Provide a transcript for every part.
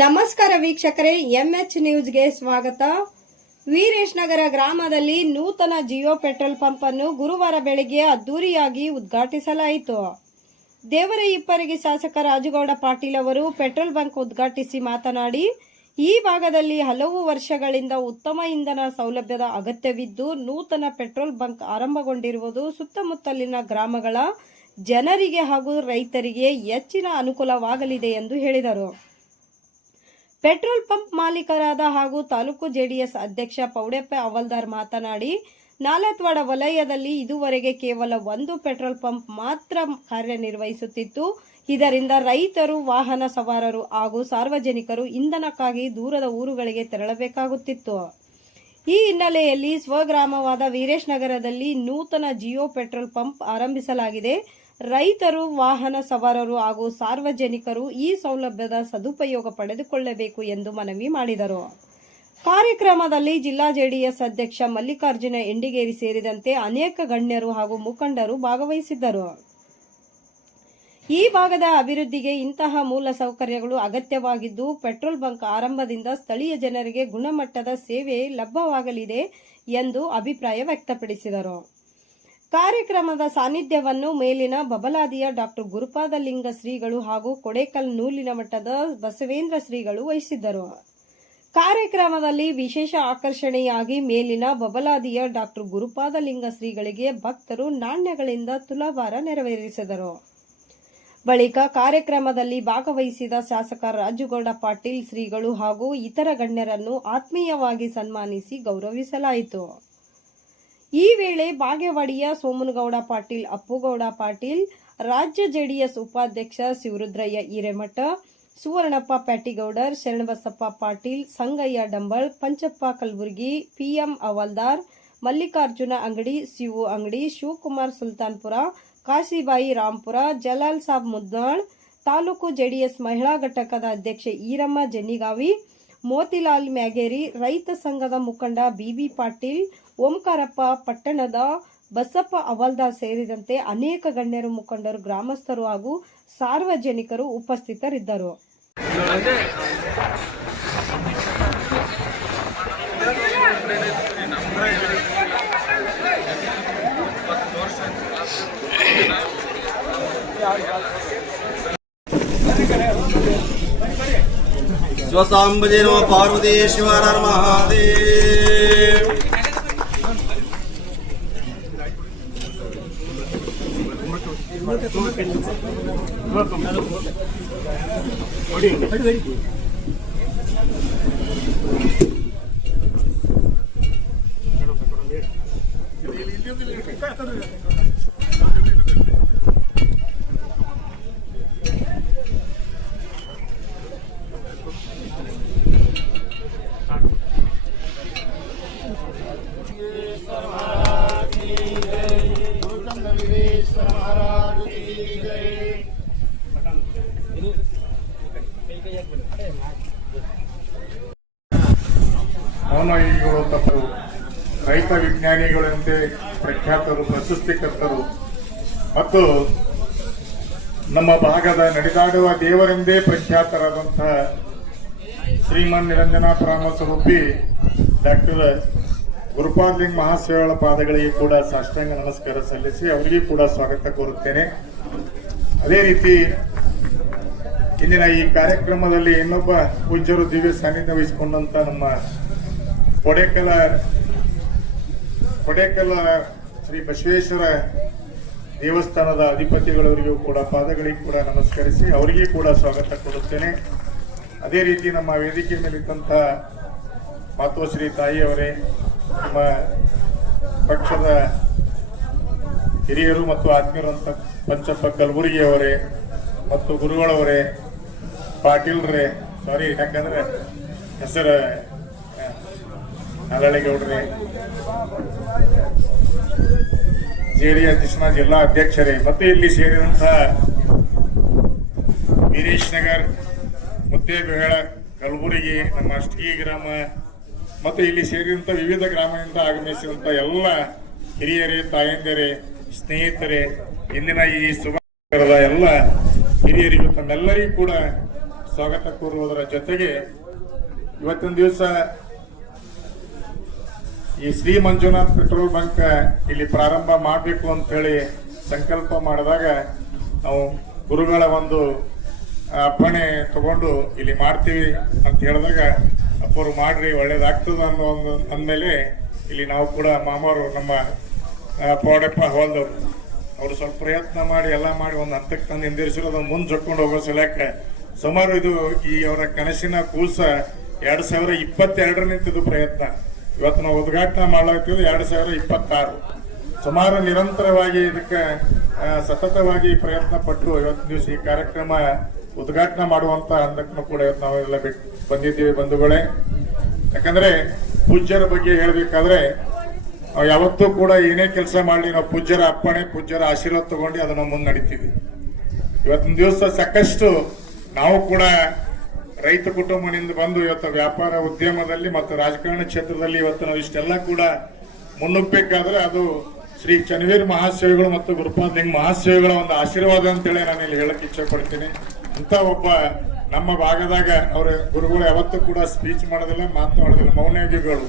ನಮಸ್ಕಾರ ವೀಕ್ಷಕರೇ, ಎಂಎಚ್ ನ್ಯೂಸ್ಗೆ ಸ್ವಾಗತ. ವೀರೇಶ್ ನಗರ ಗ್ರಾಮದಲ್ಲಿ ನೂತನ ಜಿಯೋ ಪೆಟ್ರೋಲ್ ಪಂಪ್ ಅನ್ನು ಗುರುವಾರ ಬೆಳಗ್ಗೆ ಅದ್ದೂರಿಯಾಗಿ ಉದ್ಘಾಟಿಸಲಾಯಿತು. ದೇವರ ಇಪ್ಪರಿಗೆ ಶಾಸಕ ರಾಜುಗೌಡ ಪಾಟೀಲ್ ಅವರು ಪೆಟ್ರೋಲ್ ಬಂಕ್ ಉದ್ಘಾಟಿಸಿ ಮಾತನಾಡಿ, ಈ ಭಾಗದಲ್ಲಿ ಹಲವು ವರ್ಷಗಳಿಂದ ಉತ್ತಮ ಇಂಧನ ಸೌಲಭ್ಯದ ಅಗತ್ಯವಿದ್ದು ನೂತನ ಪೆಟ್ರೋಲ್ ಬಂಕ್ ಆರಂಭಗೊಂಡಿರುವುದು ಸುತ್ತಮುತ್ತಲಿನ ಗ್ರಾಮಗಳ ಜನರಿಗೆ ಹಾಗೂ ರೈತರಿಗೆ ಹೆಚ್ಚಿನ ಅನುಕೂಲವಾಗಲಿದೆ ಎಂದು ಹೇಳಿದರು. ಪೆಟ್ರೋಲ್ ಪಂಪ್ ಮಾಲೀಕರಾದ ಹಾಗೂ ತಾಲೂಕು ಜೆಡಿಎಸ್ ಅಧ್ಯಕ್ಷ ಪೌಡೆಪ್ಪ ಅವಲ್ದಾರ್ ಮಾತನಾಡಿ, ನಾಲತ್ವಾಡ ವಲಯದಲ್ಲಿ ಇದುವರೆಗೆ ಕೇವಲ ಒಂದು ಪೆಟ್ರೋಲ್ ಪಂಪ್ ಮಾತ್ರ ಕಾರ್ಯನಿರ್ವಹಿಸುತ್ತಿತ್ತು. ಇದರಿಂದ ರೈತರು, ವಾಹನ ಸವಾರರು ಹಾಗೂ ಸಾರ್ವಜನಿಕರು ಇಂಧನಕ್ಕಾಗಿ ದೂರದ ಊರುಗಳಿಗೆ ತೆರಳಬೇಕಾಗುತ್ತಿತ್ತು. ಈ ಹಿನ್ನೆಲೆಯಲ್ಲಿ ಸ್ವಗ್ರಾಮವಾದ ವೀರೇಶ್ ನಗರದಲ್ಲಿ ನೂತನ ಜಿಯೋ ಪೆಟ್ರೋಲ್ ಪಂಪ್ ಆರಂಭಿಸಲಾಗಿದೆ. ರೈತರು, ವಾಹನ ಸವಾರರು ಹಾಗೂ ಸಾರ್ವಜನಿಕರು ಈ ಸೌಲಭ್ಯದ ಸದುಪಯೋಗ ಪಡೆದುಕೊಳ್ಳಬೇಕು ಎಂದು ಮನವಿ ಮಾಡಿದರು. ಕಾರ್ಯಕ್ರಮದಲ್ಲಿ ಜಿಲ್ಲಾ ಜೆಡಿಎಸ್ ಅಧ್ಯಕ್ಷ ಮಲ್ಲಿಕಾರ್ಜುನ ಎಂಡಿಗೇರಿ ಸೇರಿದಂತೆ ಅನೇಕ ಗಣ್ಯರು ಹಾಗೂ ಮುಖಂಡರು ಭಾಗವಹಿಸಿದ್ದರು. ಈ ಭಾಗದ ಅಭಿವೃದ್ಧಿಗೆ ಇಂತಹ ಮೂಲ ಸೌಕರ್ಯಗಳು ಅಗತ್ಯವಾಗಿದ್ದು, ಪೆಟ್ರೋಲ್ ಬಂಕ್ ಆರಂಭದಿಂದ ಸ್ಥಳೀಯ ಜನರಿಗೆ ಗುಣಮಟ್ಟದ ಸೇವೆ ಲಭ್ಯವಾಗಲಿದೆ ಎಂದು ಅಭಿಪ್ರಾಯ ವ್ಯಕ್ತಪಡಿಸಿದರು. ಕಾರ್ಯಕ್ರಮದ ಸಾನ್ನಿಧ್ಯವನ್ನು ಮೇಲಿನ ಬಬಲಾದಿಯ ಡಾಕ್ಟರ್ ಗುರುಪಾದಲಿಂಗ ಶ್ರೀಗಳು ಹಾಗೂ ಕೊಡೇಕಲ್ ನೂಲಿನ ಮಠದ ಬಸವೇಂದ್ರ ಶ್ರೀಗಳು ವಹಿಸಿದ್ದರು. ಕಾರ್ಯಕ್ರಮದಲ್ಲಿ ವಿಶೇಷ ಆಕರ್ಷಣೆಯಾಗಿ ಮೇಲಿನ ಬಬಲಾದಿಯ ಡಾಕ್ಟರ್ ಗುರುಪಾದಲಿಂಗ ಶ್ರೀಗಳಿಗೆ ಭಕ್ತರು ನಾಣ್ಯಗಳಿಂದ ತುಲಾಭಾರ ನೆರವೇರಿಸಿದರು. ಬಳಿಕ ಕಾರ್ಯಕ್ರಮದಲ್ಲಿ ಭಾಗವಹಿಸಿದ ಶಾಸಕ ರಾಜುಗೌಡ ಪಾಟೀಲ್ ಶ್ರೀಗಳು ಹಾಗೂ ಇತರ ಗಣ್ಯರನ್ನು ಆತ್ಮೀಯವಾಗಿ ಸನ್ಮಾನಿಸಿ ಗೌರವಿಸಲಾಯಿತು. ಈ ವೇಳೆ ಬಾಗೇವಾಡಿಯ ಸೋಮನಗೌಡ ಪಾಟೀಲ್, ಅಪ್ಪುಗೌಡ ಪಾಟೀಲ್, ರಾಜ್ಯ ಜೆಡಿಎಸ್ ಉಪಾಧ್ಯಕ್ಷ ಶಿವರುದ್ರಯ್ಯ ಹಿರೇಮಠ, ಸುವರ್ಣಪ್ಪ ಪ್ಯಾಟಿಗೌಡರ್, ಶರಣಬಸಪ್ಪ ಪಾಟೀಲ್, ಸಂಗಯ್ಯ ಡಂಬಳ್, ಪಂಚಪ್ಪ ಕಲಬುರ್ಗಿ, ಪಿಎಂ ಅವಲ್ದಾರ್, ಮಲ್ಲಿಕಾರ್ಜುನ ಅಂಗಡಿ, ಶಿವು ಅಂಗಡಿ, ಶಿವಕುಮಾರ್ ಸುಲ್ತಾನ್ಪುರ, ಕಾಶಿಬಾಯಿ ರಾಂಪುರ, ಜಲಾಲ್ ಸಾಬ್ ಮುದ್ನಾಳ್, ತಾಲೂಕು ಜೆಡಿಎಸ್ ಮಹಿಳಾ ಘಟಕದ ಅಧ್ಯಕ್ಷೆ ಈರಮ್ಮ ಜನ್ನಿಗಾವಿ, ಮೋತಿಲಾಲ್ ಮ್ಯಾಗೇರಿ, ರೈತ ಸಂಘದ ಮುಖಂಡ ಬಿಬಿ ಪಾಟೀಲ್, ಓಂಕಾರಪ್ಪ, ಪಟ್ಟಣದ ಬಸಪ್ಪ ಅವಲ್ದಾರ್ ಸೇರಿದಂತೆ ಅನೇಕ ಗಣ್ಯರು, ಮುಖಂಡರು, ಗ್ರಾಮಸ್ಥರು ಹಾಗೂ ಸಾರ್ವಜನಿಕರು ಉಪಸ್ಥಿತರಿದ್ದರು. ಸ್ವಸಾಂಬಜೆ ನಮಃ ಪಾರ್ವತೀಶ್ವರ ಮಹಾದೇವ್. ಮೌನಯುಗಿಗಳು ತಪ್ಪರು, ರೈತ ವಿಜ್ಞಾನಿಗಳಂತೆ ಪ್ರಖ್ಯಾತರು, ಪ್ರಶಸ್ತಿಕರ್ತರು ಮತ್ತು ನಮ್ಮ ಭಾಗದ ನಡೆದಾಡುವ ದೇವರೆಂದೇ ಪ್ರಖ್ಯಾತರಾದಂತಹ ಶ್ರೀಮನ್ ನಿರಂಜನಾಪರಾಮ ಸ್ವರೂಪಿ ಡಾಕ್ಟರ್ ಗುರುಪಾದಲಿಂಗ ಮಹಾಸ್ವಾಮಿಗಳ ಪಾದಗಳಿಗೆ ಕೂಡ ಸಾಷ್ಟಾಂಗ ನಮಸ್ಕಾರ ಸಲ್ಲಿಸಿ ಅವರಿಗೂ ಕೂಡ ಸ್ವಾಗತ ಕೋರುತ್ತೇನೆ. ಅದೇ ರೀತಿ ಇಂದಿನ ಈ ಕಾರ್ಯಕ್ರಮದಲ್ಲಿ ಇನ್ನೊಬ್ಬ ಪೂಜ್ಯರು ದಿವ್ಯ ಸಾನ್ನಿಧ್ಯ ವಹಿಸಿಕೊಂಡಂತ ನಮ್ಮ ಕೊಡೇಕಲ ಶ್ರೀ ಬಸವೇಶ್ವರ ದೇವಸ್ಥಾನದ ಅಧಿಪತಿಗಳವರಿಗೂ ಕೂಡ ಪಾದಗಳಿಗೆ ಕೂಡ ನಮಸ್ಕರಿಸಿ ಅವರಿಗೂ ಕೂಡ ಸ್ವಾಗತ ಕೊಡುತ್ತೇನೆ. ಅದೇ ರೀತಿ ನಮ್ಮ ವೇದಿಕೆ ಮೇಲಿದ್ದಂಥ ಮಾತೋಶ್ರೀ ತಾಯಿಯವರೇ, ನಮ್ಮ ಪಕ್ಷದ ಹಿರಿಯರು ಮತ್ತು ಆತ್ಮೀಯರಂತ ಪಂಚಪ್ಪ ಕಲಬುರ್ಗಿಯವರೇ ಮತ್ತು ಗುರುಗಳವರೇ, ಪಾಟೀಲ್ರೇ, ಸಾರಿ ಯಾಕಂದ್ರೆ ಹೆಸರು ನಲಳಿಗೌಡ್ರೆ, ಜೆಡಿಎಸ್ ಜಿಲ್ಲಾ ಅಧ್ಯಕ್ಷರೇ ಮತ್ತು ಇಲ್ಲಿ ಸೇರಿದಂತಹ ವೀರೇಶ್ ನಗರ್, ಮುದ್ದೇಬೇಳ, ಕಲಬುರಗಿ, ನಮ್ಮ ಅಷ್ಟಗಿ ಗ್ರಾಮ ಮತ್ತು ಇಲ್ಲಿ ಸೇರಿದಂಥ ವಿವಿಧ ಗ್ರಾಮದಿಂದ ಆಗಮಿಸಿದಂಥ ಎಲ್ಲ ಹಿರಿಯರೇ, ತಾಯಂದಿರೇ, ಸ್ನೇಹಿತರೇ, ಇಂದಿನ ಈ ಶುಭ ಎಲ್ಲ ಹಿರಿಯರಿಗೂ ತಮ್ಮೆಲ್ಲರಿಗೂ ಕೂಡ ಸ್ವಾಗತ ಕೋರುವುದರ ಜೊತೆಗೆ ಇವತ್ತಿನ ದಿವಸ ಈ ಶ್ರೀ ಮಂಜುನಾಥ್ ಪೆಟ್ರೋಲ್ ಬಂಕ್ ಇಲ್ಲಿ ಪ್ರಾರಂಭ ಮಾಡಬೇಕು ಅಂತ ಹೇಳಿ ಸಂಕಲ್ಪ ಮಾಡಿದಾಗ ನಾವು ಗುರುಗಳ ಒಂದು ಅಪ್ಪಣೆ ತಗೊಂಡು ಇಲ್ಲಿ ಮಾಡ್ತೀವಿ ಅಂತ ಹೇಳಿದಾಗ ಅಪ್ಪರು ಮಾಡ್ರಿ ಒಳ್ಳೇದಾಗ್ತದ ಅನ್ನೋ ಒಂದು ಅಂದಮೇಲೆ ಇಲ್ಲಿ ನಾವು ಕೂಡ ಮಾಮವರು ನಮ್ಮ ಪೌಡಪ್ಪ ಹೋಲ್ದವ್ರು ಅವರು ಸ್ವಲ್ಪ ಪ್ರಯತ್ನ ಮಾಡಿ ಎಲ್ಲ ಮಾಡಿ ಒಂದು ಹಂತಕ್ಕೆ ತಂದು ಹಿಂದಿರಿಸಿರೋದು ಮುಂದೆ ಜೊಕ್ಕೊಂಡು ಹೋಗೋ ಸಲಕ್ಕೆ ಸುಮಾರು ಇದು ಈ ಅವರ ಕನಸಿನ ಕೂಸ 2022 ನಿಂತಿದ್ದು ಪ್ರಯತ್ನ ಇವತ್ತು ನಾವು ಉದ್ಘಾಟನೆ ಮಾಡಲಾಗ್ತಿದ್ದು 2026 ಸುಮಾರು ನಿರಂತರವಾಗಿ ಇದಕ್ಕೆ ಸತತವಾಗಿ ಪ್ರಯತ್ನ ಪಟ್ಟು ಇವತ್ತು ದಿವಸ ಈ ಕಾರ್ಯಕ್ರಮ ಉದ್ಘಾಟನೆ ಮಾಡುವಂತ ಹಂತಕ್ಕೂ ಕೂಡ ಇವತ್ತು ನಾವೆಲ್ಲ ಬಂದಿದ್ದೀವಿ ಬಂಧುಗಳೇ. ಯಾಕಂದ್ರೆ ಪೂಜ್ಯರ ಬಗ್ಗೆ ಹೇಳ್ಬೇಕಾದ್ರೆ ನಾವು ಯಾವತ್ತೂ ಕೂಡ ಏನೇ ಕೆಲಸ ಮಾಡಲಿ ನಾವು ಪೂಜ್ಯರ ಅಪ್ಪಣೆ ಪೂಜ್ಯರ ಆಶೀರ್ವಾದ ತಗೊಂಡು ಅದನ್ನು ಮುಂದೆ ನಡೀತೀವಿ. ಇವತ್ತಿನ ದಿವಸ ಸಾಕಷ್ಟು ನಾವು ಕೂಡ ರೈತ ಕುಟುಂಬದಿಂದ ಬಂದು ಇವತ್ತು ವ್ಯಾಪಾರ ಉದ್ಯಮದಲ್ಲಿ ಮತ್ತು ರಾಜಕಾರಣ ಕ್ಷೇತ್ರದಲ್ಲಿ ಇವತ್ತು ನಾವು ಇಷ್ಟೆಲ್ಲ ಕೂಡ ಮುನ್ನುಗ್ಗಬೇಕಾದ್ರೆ ಅದು ಶ್ರೀ ಚನ್ನವೀರ್ ಮಹಾಶಿವಗಳು ಮತ್ತು ಗುರುಪಾದ ಲಿಂಗ ಮಹಾಶಿವಗಳ ಒಂದು ಆಶೀರ್ವಾದ ಅಂತೇಳಿ ನಾನು ಇಲ್ಲಿ ಹೇಳಕ್ ಇಚ್ಛೆ ಪಡ್ತೀನಿ. ಇಂಥ ಒಬ್ಬ ನಮ್ಮ ಭಾಗದಾಗ ಅವರ ಗುರುಗಳು ಯಾವತ್ತೂ ಕೂಡ ಸ್ಪೀಚ್ ಮಾಡೋದಿಲ್ಲ, ಮಾತನಾಡೋದಿಲ್ಲ, ಮೌನಯೋಗಿಗಳು.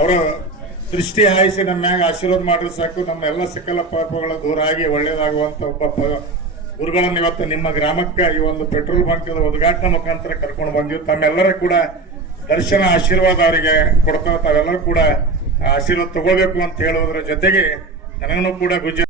ಅವರು ದೃಷ್ಟಿ ಹಾಯಿಸಿ ನಮ್ಮ ಮ್ಯಾಗ ಆಶೀರ್ವಾದ ಮಾಡಿದ್ರೆ ಸಾಕು, ನಮ್ಮ ಎಲ್ಲ ಸಕಲ ಪಾಪಗಳ ದೂರ ಆಗಿ ಒಳ್ಳೇದಾಗುವಂತ ಒಬ್ಬ ಗುರುಗಳನ್ನು ಇವತ್ತು ನಿಮ್ಮ ಗ್ರಾಮಕ್ಕೆ ಈ ಒಂದು ಪೆಟ್ರೋಲ್ ಬಂಕ್ ಉದ್ಘಾಟನಾ ಮುಖಾಂತರ ಕರ್ಕೊಂಡು ಬಂದಿವಿ. ತಮ್ಮೆಲ್ಲರೂ ಕೂಡ ದರ್ಶನ ಆಶೀರ್ವಾದ ಅವರಿಗೆ ಕೊಡ್ತಾರೆ. ತಾವೆಲ್ಲರೂ ಕೂಡ ಆಶೀರ್ವಾದ ತಗೋಬೇಕು ಅಂತ ಹೇಳೋದ್ರ ಜೊತೆಗೆ ನನಗೂ ಕೂಡ ಗುಜರಾತ್